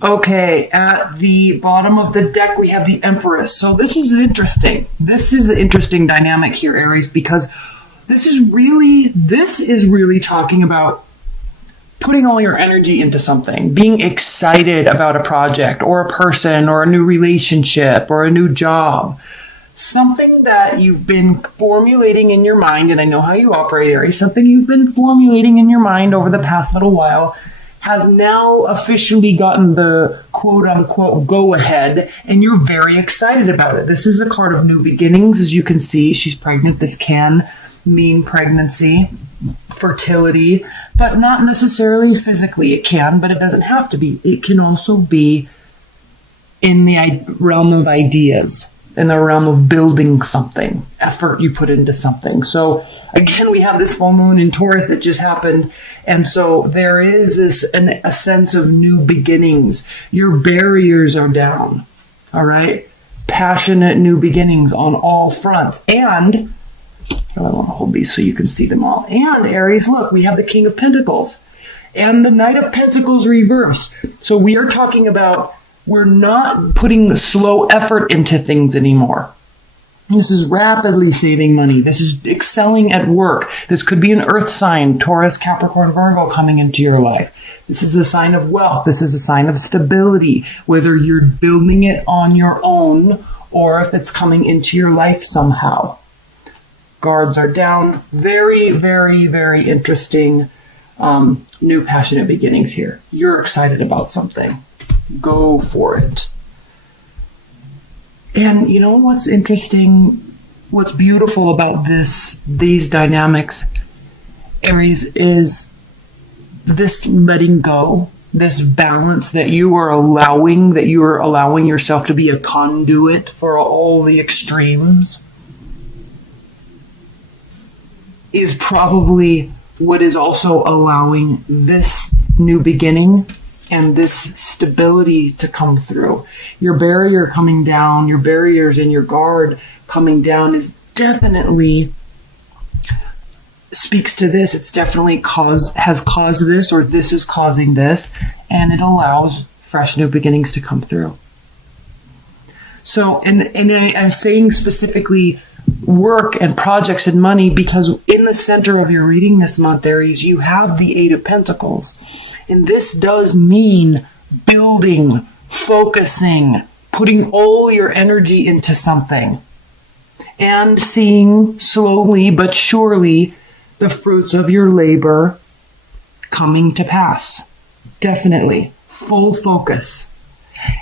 Okay, at the bottom of the deck, we have the Empress. So this is interesting. This is an interesting dynamic here, Aries, because this is really talking about putting all your energy into something, being excited about a project or a person or a new relationship or a new job. Something that you've been formulating in your mind, and I know how you operate, Aries, something you've been formulating in your mind over the past little while has now officially gotten the quote unquote go ahead, and you're very excited about it. This is a card of new beginnings. As you can see, she's pregnant. This can mean pregnancy, fertility, but not necessarily physically. It can, but it doesn't have to be. It can also be in the realm of ideas, in the realm of building something, effort you put into something. So again, we have this full moon in Taurus that just happened. And so there is a sense of new beginnings. Your barriers are down. All right. Passionate new beginnings on all fronts. And I want to hold these so you can see them all. And Aries, look, we have the King of Pentacles and the Knight of Pentacles reversed. So we are talking about we're not putting the slow effort into things anymore. This is rapidly saving money. This is excelling at work. This could be an earth sign, Taurus, Capricorn, Virgo coming into your life. This is a sign of wealth. This is a sign of stability, whether you're building it on your own or if it's coming into your life somehow. Guards are down. Very, very, very interesting new passionate beginnings here. You're excited about something. Go for it. And you know what's interesting, what's beautiful about these dynamics, Aries, is this letting go, this balance that you are allowing yourself to be a conduit for all the extremes is probably what is also allowing this new beginning and this stability to come through. Your barrier coming down, your barriers and your guard coming down is definitely speaks to this. It's definitely has caused this, or this is causing this, and it allows fresh new beginnings to come through. So, and I'm saying specifically work and projects and money because in the center of your reading this month, Aries, you have the Eight of Pentacles. And this does mean building, focusing, putting all your energy into something and seeing slowly but surely the fruits of your labor coming to pass. Definitely. Full focus.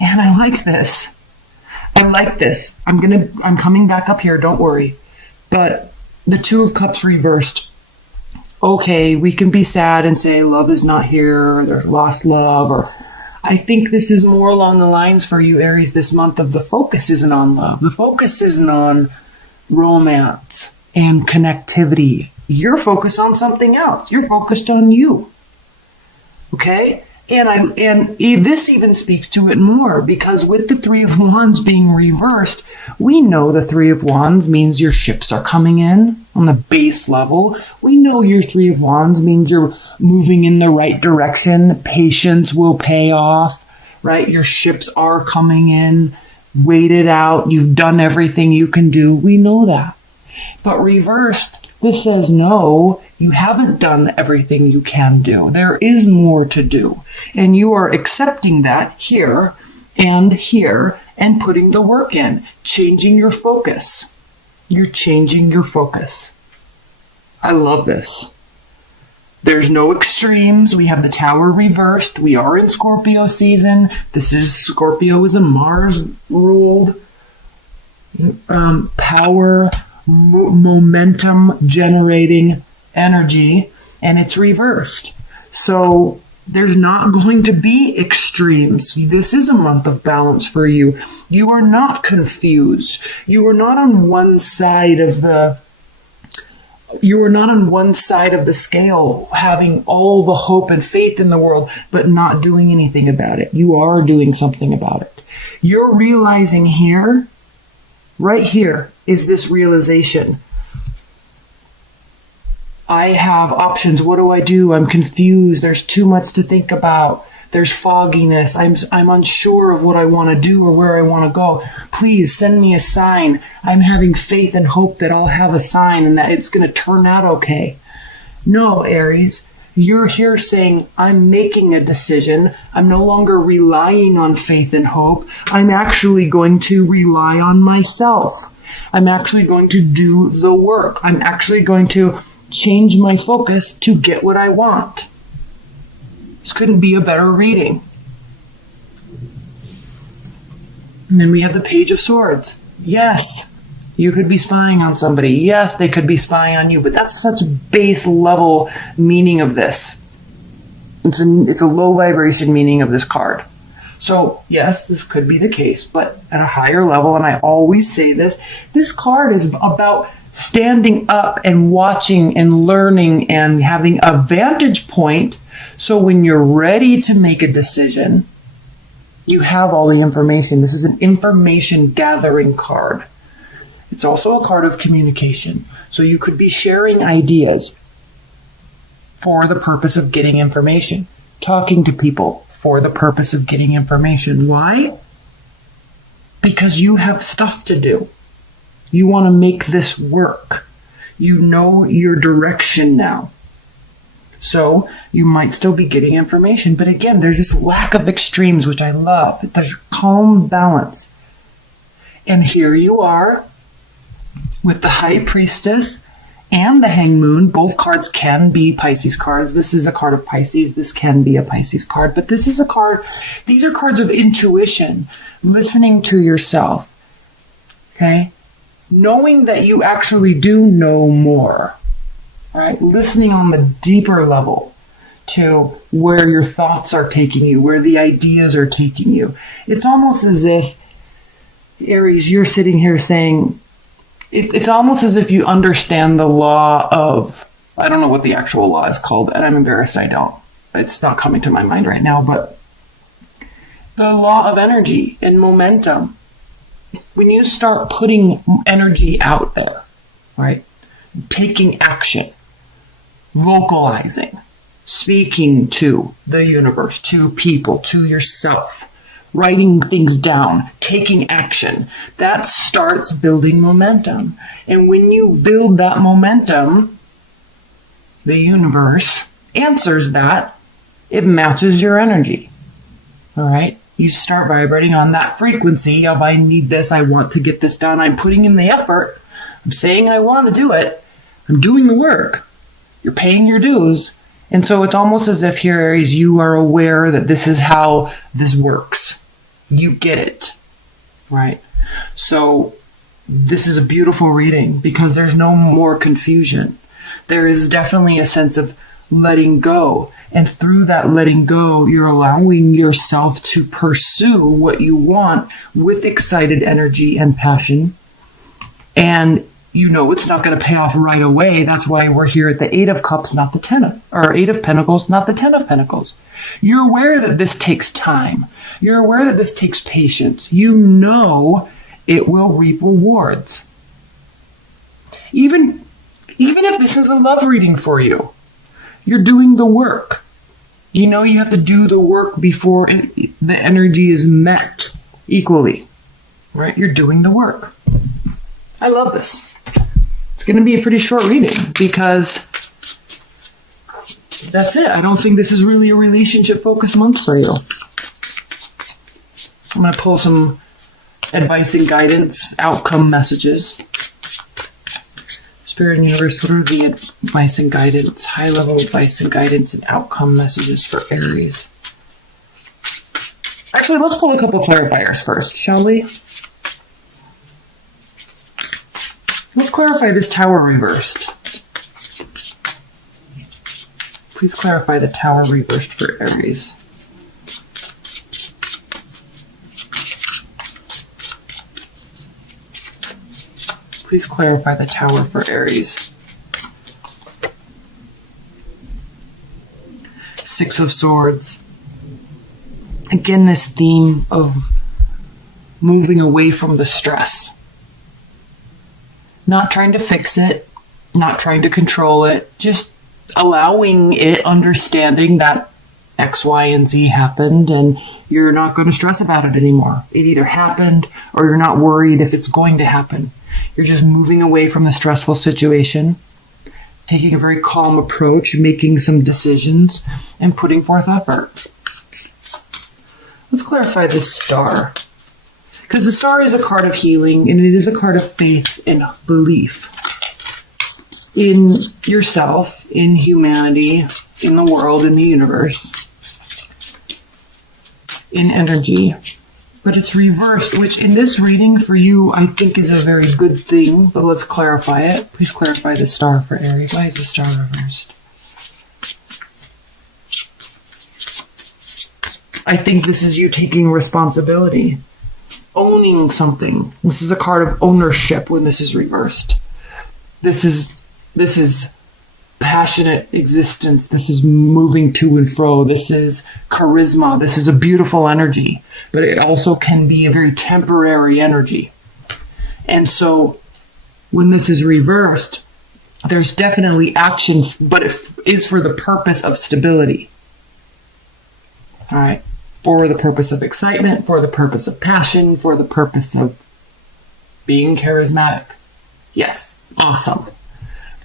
And I like this. I'm coming back up here, don't worry. But the Two of Cups reversed. Okay, we can be sad and say love is not here, or there's lost love, or I think this is more along the lines for you, Aries, this month of the focus isn't on love. The focus isn't on romance and connectivity. You're focused on something else. You're focused on you. Okay? And this even speaks to it more because with the Three of Wands being reversed, we know the Three of Wands means your ships are coming in on the base level. We know your Three of Wands means you're moving in the right direction. Patience will pay off, right? Your ships are coming in, waited out. You've done everything you can do. We know that. But reversed, this says, no, you haven't done everything you can do. There is more to do. And you are accepting that here and putting the work in, changing your focus. You're changing your focus. I love this. There's no extremes. We have the Tower reversed. We are in Scorpio season. Scorpio is a Mars-ruled power, momentum generating energy, and it's reversed. So there's not going to be extremes. This is a month of balance for you. You are not confused. You are not on one side of the scale having all the hope and faith in the world but not doing anything about it. You are doing something about it. You're realizing here, right here, is this realization. I have options. What do I do? I'm confused. There's too much to think about. There's fogginess. I'm unsure of what I want to do or where I want to go. Please send me a sign. I'm having faith and hope that I'll have a sign and that it's going to turn out okay. No, Aries, you're here saying, I'm making a decision. I'm no longer relying on faith and hope. I'm actually going to rely on myself. I'm actually going to do the work. I'm actually going to change my focus to get what I want. This couldn't be a better reading. And then we have the Page of Swords. Yes, you could be spying on somebody. Yes, they could be spying on you, but that's such a base level meaning of this. It's a low vibration meaning of this card. So, yes, this could be the case, but at a higher level, and I always say this card is about standing up and watching and learning and having a vantage point. So when you're ready to make a decision, you have all the information. This is an information gathering card. It's also a card of communication. So you could be sharing ideas for the purpose of getting information, talking to people for the purpose of getting information. Why? Because you have stuff to do. You want to make this work. You know your direction now. So you might still be getting information. But again, there's this lack of extremes, which I love. There's calm balance. And here you are with the High Priestess and the Hanged Moon. Both cards can be Pisces cards. This is a card of Pisces. This can be a Pisces card. But this is a card, these are cards of intuition, listening to yourself. Okay? Knowing that you actually do know more. All right? Listening on the deeper level to where your thoughts are taking you, where the ideas are taking you. It's almost as if, Aries, you're sitting here saying, it's almost as if you understand the law of, I don't know what the actual law is called, and I'm embarrassed I don't. It's not coming to my mind right now, but the law of energy and momentum. When you start putting energy out there, right? Taking action, vocalizing, speaking to the universe, to people, to yourself, writing things down, taking action, that starts building momentum. And when you build that momentum, the universe answers that. It matches your energy. All right? You start vibrating on that frequency of, I need this, I want to get this done, I'm putting in the effort, I'm saying I want to do it, I'm doing the work, you're paying your dues. And so it's almost as if here, Aries, you are aware that this is how this works. You get it, right? So this is a beautiful reading because there's no more confusion. There is definitely a sense of letting go. And through that letting go, you're allowing yourself to pursue what you want with excited energy and passion. And you know it's not going to pay off right away. That's why we're here at the 8 of Cups, not the 10 of, or 8 of Pentacles, not the 10 of Pentacles. You're aware that this takes time. You're aware that this takes patience. You know it will reap rewards. Even if this is a love reading for you, you're doing the work. You know you have to do the work before the energy is met equally. Right? You're doing the work. I love this. It's going to be a pretty short reading because that's it. I don't think this is really a relationship-focused month for you. I'm going to pull some advice and guidance, outcome messages. Spirit and Universe, what are the advice and guidance, high-level advice and guidance and outcome messages for Aries? Actually, let's pull a couple clarifiers first, shall we? Let's clarify this Tower reversed. Please clarify the Tower reversed for Aries. Please clarify the Tower for Aries. 6 of Swords. Again, this theme of moving away from the stress. Not trying to fix it, not trying to control it, just allowing it, understanding that X, Y, and Z happened, and you're not going to stress about it anymore. It either happened or you're not worried if it's going to happen. You're just moving away from the stressful situation, taking a very calm approach, making some decisions, and putting forth effort. Let's clarify this star. Because the star is a card of healing, and it is a card of faith and belief in yourself, in humanity, in the world, in the universe, in energy. But it's reversed, which in this reading for you, I think is a very good thing. But let's clarify it. Please clarify the star for Aries. Why is the star reversed? I think this is you taking responsibility, owning something. This is a card of ownership when this is reversed. This is passionate existence. This is moving to and fro. This is charisma. This is a beautiful energy, but it also can be a very temporary energy. And so when this is reversed, there's definitely action, but it is for the purpose of stability. All right. For the purpose of excitement, for the purpose of passion, for the purpose of being charismatic. Yes. Awesome.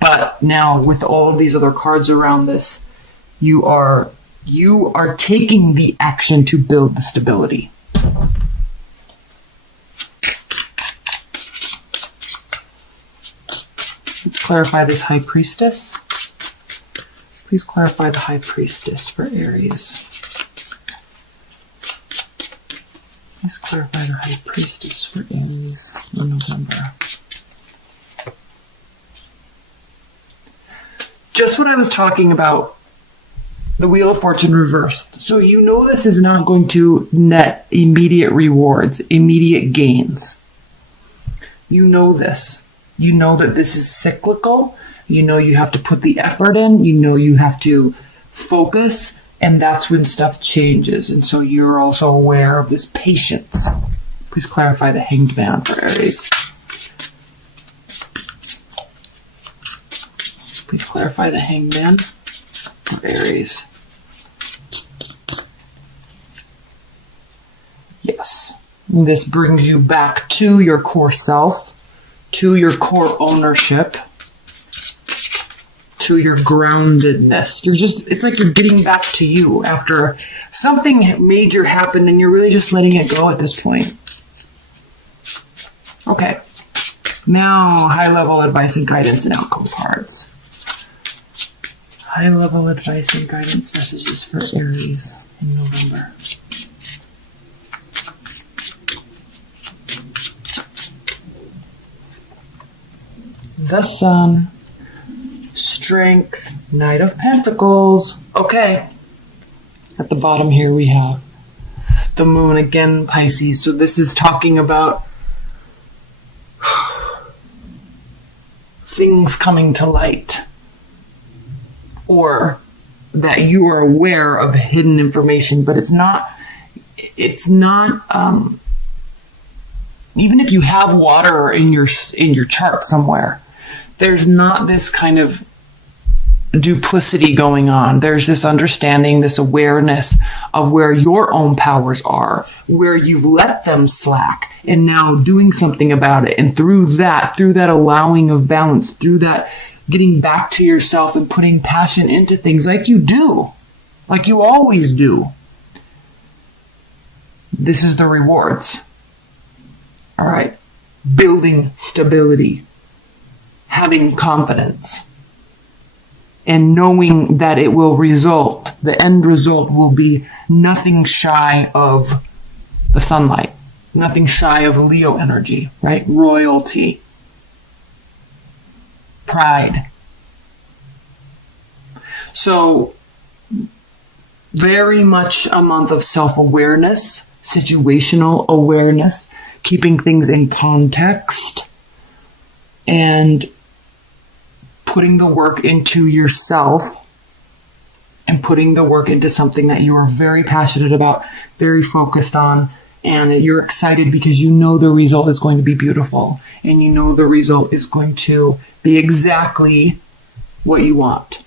But now with all these other cards around this, you are taking the action to build the stability. Let's clarify this High Priestess. Please clarify the High Priestess for Aries. Please clarify the High Priestess for Aries in November. Just what I was talking about, the Wheel of Fortune reversed. So you know this is not going to net immediate rewards, immediate gains. You know this. You know that this is cyclical. You know you have to put the effort in. You know you have to focus, and that's when stuff changes. And so you're also aware of this patience. Please clarify the Hanged Man for Aries. Please clarify the Hanged Man for Aries. Yes. This brings you back to your core self, to your core ownership, to your groundedness. It's like you're getting back to you after something major happened and you're really just letting it go at this point. Okay. Now, high-level advice and guidance and outcome cards. High-level advice and guidance messages for Aries in November. The Sun, Strength, Knight of Pentacles. Okay. At the bottom here we have the Moon, again Pisces. So this is talking about things coming to light, or that you are aware of hidden information, but it's not even if you have water in your chart somewhere, there's not this kind of duplicity going on. There's this understanding, this awareness of where your own powers are, where you've let them slack, and now doing something about it. And through that allowing of balance, through that getting back to yourself and putting passion into things like you do, like you always do. This is the rewards. All right. Building stability, having confidence, and knowing that it will result, the end result will be nothing shy of the sunlight, nothing shy of Leo energy, right? Royalty, pride. So, very much a month of self-awareness, situational awareness, keeping things in context, and putting the work into yourself and putting the work into something that you are very passionate about, very focused on, and you're excited because you know the result is going to be beautiful, and you know the result is going to be exactly what you want.